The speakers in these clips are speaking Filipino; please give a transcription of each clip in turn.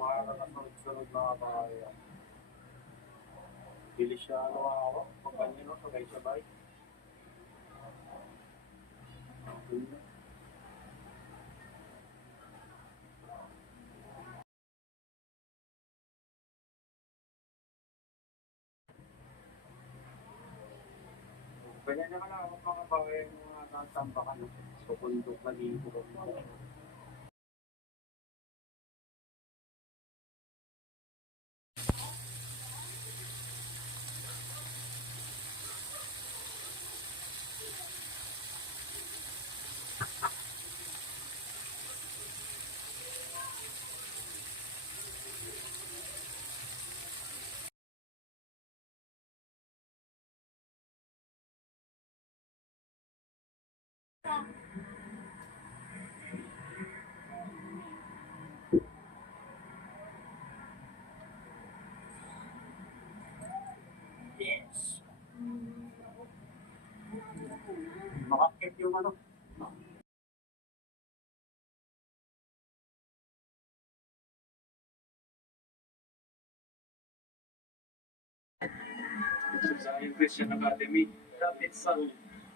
tatlong araw na sunod-sunod mga bayan. Bilis siya lumawak. Pag ganyan, no? Sabay-sabay. Ganyan naman ako mga bayan mga natambakan. So, kundok na dito. Yes. Makakit yung ano. Sa Christian Academy, Rapid Sun,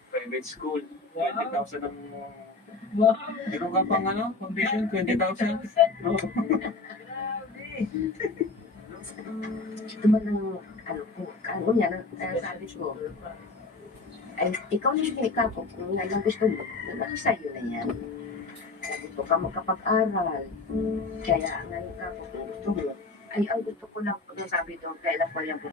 private school, 20,000 ang... Meron ka pang ano, condition, 20,000? No. Ito man ang ano niya, sabi ko, ay, ikaw na siya ikaw kung ngayon gusto mo, naman sa'yo na yan. Sabi ko ka magkapag-aral. Kaya ngayon ka kung gusto mo, ay, ang gusto ko lang, sabi doon, kailan ko yan